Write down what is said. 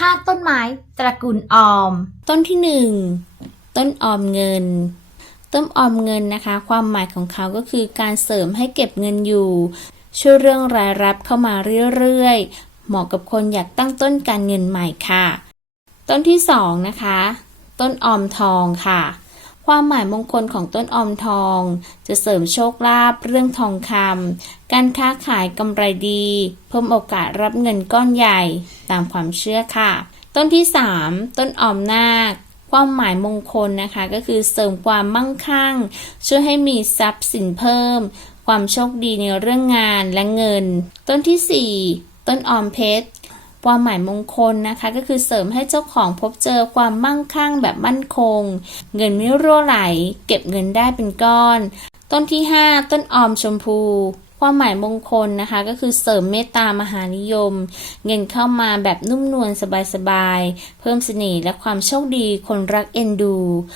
5 ต้นไม้ตระกูลออม ต้นที่หนึ่งต้นออมเงิน ต้นออมเงินนะคะ ความหมายของเขาก็คือการเสริมให้เก็บเงินอยู่ ช่วยเรื่องรายรับเข้ามาเรื่อยๆ เหมาะกับคนอยากตั้งต้นการเงินใหม่ค่ะ ต้นที่สองนะคะ ต้นออมทองค่ะ ความหมายมงคลของต้นออมทอง จะเสริมโชคลาภเรื่องทองคำการค้าขายกำไรดี เพิ่มโอกาสรับเงินก้อนใหญ่ ตามความเชื่อค่ะ ต้นที่ 3 ต้นออมนาค ความหมายมงคลนะคะ ก็คือเสริมความมั่งคั่ง ช่วยให้มีทรัพย์สินเพิ่ม ความโชคดีในเรื่องงานและเงิน ต้นที่ 4 ต้นออมเพชร ความหมายมงคลนะคะ ก็คือเสริมให้เจ้าของพบเจอความมั่งคั่งแบบมั่นคง เงินไม่รั่วไหล เก็บเงินได้เป็นก้อน ต้นที่ 5 ต้นออมชมพูความหมายมงคลนะคะก็คือเสริมเมตตามหานิยม เงินเข้ามาแบบนุ่มนวลสบายๆ เพิ่มเสน่ห์และความโชคดีคนรักเอ็นดู